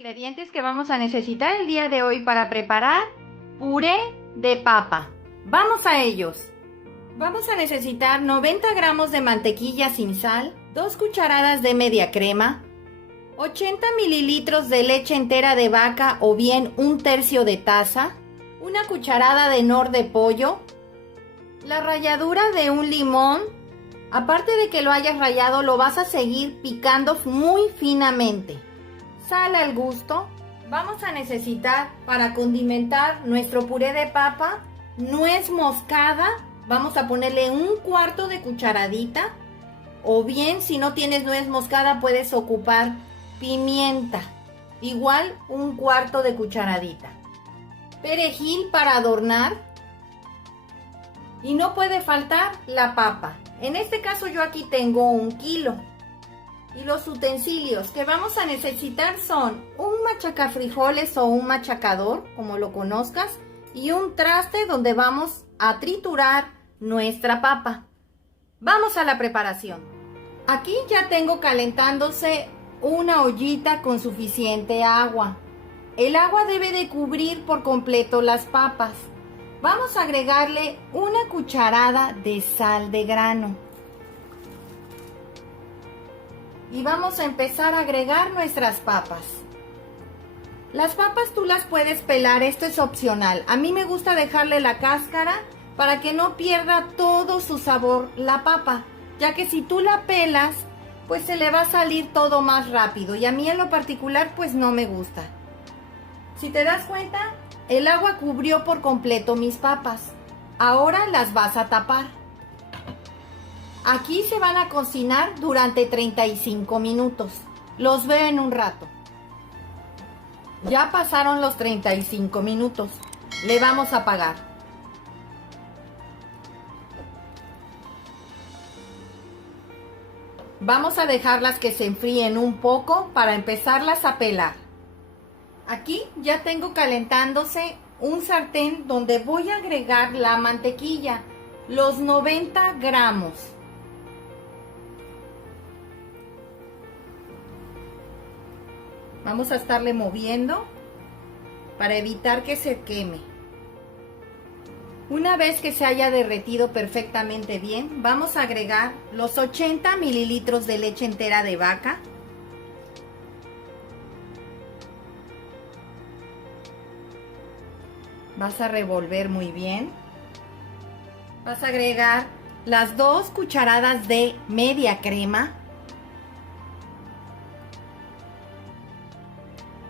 Ingredientes que vamos a necesitar el día de hoy para preparar puré de papa. Vamos a ellos. Vamos a necesitar 90 gramos de mantequilla sin sal, 2 cucharadas de media crema, 80 mililitros de leche entera de vaca o bien 1/3 de taza, una cucharada de nor de pollo, la ralladura de un limón. Aparte de que lo hayas rallado, lo vas a seguir picando muy finamente. Sal al gusto. Vamos a necesitar para condimentar nuestro puré de papa, nuez moscada. Vamos a ponerle 1/4 de cucharadita. O bien, si no tienes nuez moscada, puedes ocupar pimienta. Igual 1/4 de cucharadita. Perejil para adornar. Y no puede faltar la papa. En este caso yo aquí tengo 1 kilo. Y los utensilios que vamos a necesitar son un machacafrijoles o un machacador, como lo conozcas, y un traste donde vamos a triturar nuestra papa. Vamos a la preparación. Aquí ya tengo calentándose una ollita con suficiente agua. El agua debe de cubrir por completo las papas. Vamos a agregarle una cucharada de sal de grano. Y vamos a empezar a agregar nuestras papas. Las papas tú las puedes pelar, esto es opcional. A mí me gusta dejarle la cáscara para que no pierda todo su sabor la papa, ya que si tú la pelas, pues se le va a salir todo más rápido. Y a mí en lo particular, pues no me gusta. Si te das cuenta, el agua cubrió por completo mis papas. Ahora las vas a tapar. Aquí se van a cocinar durante 35 minutos. Los veo en un rato. Ya pasaron los 35 minutos. Le vamos a apagar. Vamos a dejarlas que se enfríen un poco para empezarlas a pelar. Aquí ya tengo calentándose un sartén donde voy a agregar la mantequilla, los 90 gramos. Vamos a estarle moviendo para evitar que se queme. Una vez que se haya derretido perfectamente bien, vamos a agregar los 80 mililitros de leche entera de vaca. Vas a revolver muy bien. Vas a agregar las 2 cucharadas de media crema.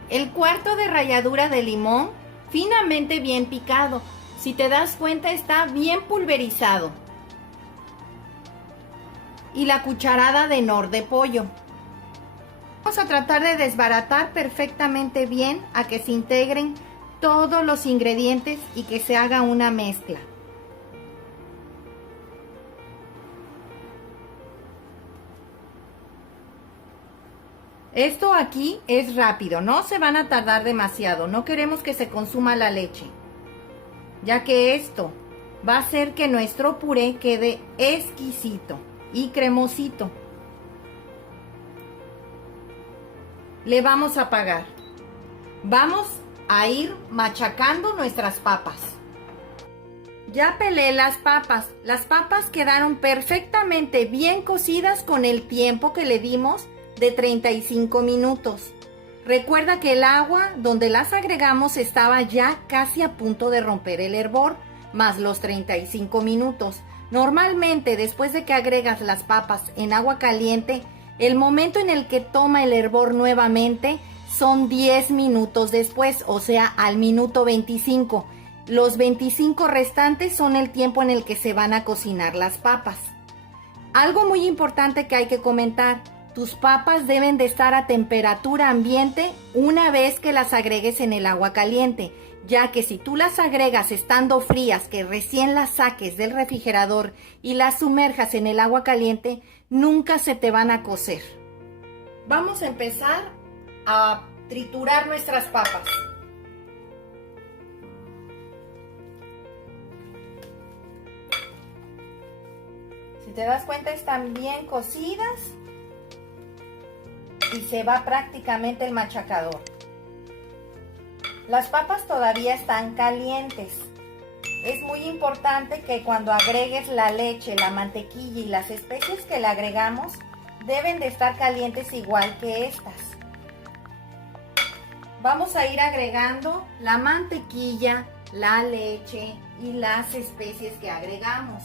El 1/4 de ralladura de limón, finamente bien picado. Si te das cuenta, está bien pulverizado. Y la cucharada de nor de pollo. Vamos a tratar de desbaratar perfectamente bien a que se integren todos los ingredientes y que se haga una mezcla. Esto aquí es rápido, no se van a tardar demasiado, no queremos que se consuma la leche, ya que esto va a hacer que nuestro puré quede exquisito y cremosito. Le vamos a apagar. Vamos a ir machacando nuestras papas. Ya pelé las papas quedaron perfectamente bien cocidas con el tiempo que le dimos de 35 minutos. Recuerda que el agua donde las agregamos estaba ya casi a punto de romper el hervor, más los 35 minutos. Normalmente después de que agregas las papas en agua caliente, el momento en el que toma el hervor nuevamente son 10 minutos después, o sea, al minuto 25. Los 25 restantes son el tiempo en el que se van a cocinar las papas. Algo muy importante que hay que comentar: tus papas deben de estar a temperatura ambiente una vez que las agregues en el agua caliente, ya que si tú las agregas estando frías, que recién las saques del refrigerador y las sumerjas en el agua caliente, nunca se te van a cocer. Vamos a empezar a triturar nuestras papas. Si te das cuenta, están bien cocidas y se va prácticamente el machacador. Las papas todavía están calientes. Es muy importante que cuando agregues la leche, la mantequilla y las especias que le agregamos, deben de estar calientes igual que estas. Vamos a ir agregando la mantequilla, la leche y las especies que agregamos.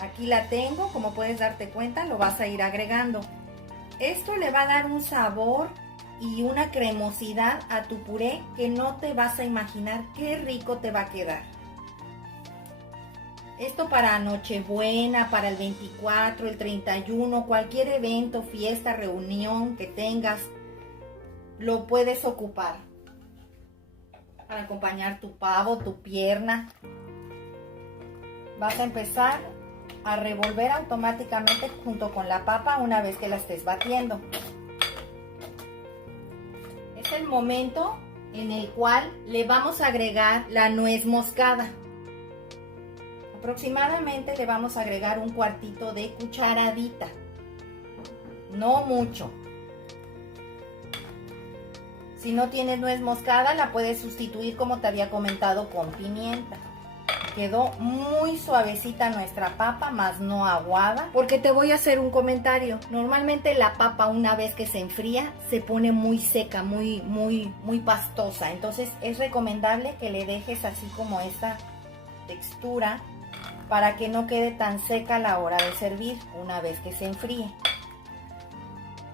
Aquí la tengo, como puedes darte cuenta, lo vas a ir agregando. Esto le va a dar un sabor y una cremosidad a tu puré que no te vas a imaginar qué rico te va a quedar. Esto para Nochebuena, para el 24, el 31, cualquier evento, fiesta, reunión que tengas, lo puedes ocupar para acompañar tu pavo, tu pierna. Vas a empezar a revolver automáticamente junto con la papa una vez que la estés batiendo. Es el momento en el cual le vamos a agregar la nuez moscada. Aproximadamente le vamos a agregar un cuartito de cucharadita, no mucho. Si no tienes nuez moscada, la puedes sustituir, como te había comentado, con pimienta. Quedó muy suavecita nuestra papa, más no aguada, porque te voy a hacer un comentario. Normalmente la papa, una vez que se enfría, se pone muy seca, muy pastosa. Entonces es recomendable que le dejes así como esta textura para que no quede tan seca a la hora de servir una vez que se enfríe.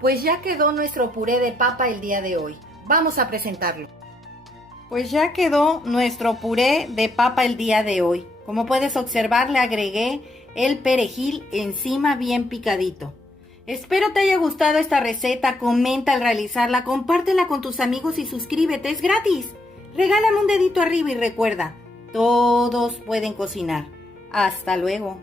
Pues ya quedó nuestro puré de papa el día de hoy. Vamos a presentarlo. Pues ya quedó nuestro puré de papa el día de hoy. Como puedes observar, le agregué el perejil encima bien picadito. Espero te haya gustado esta receta. Comenta al realizarla, compártela con tus amigos y suscríbete, es gratis. Regálame un dedito arriba y recuerda, todos pueden cocinar. Hasta luego.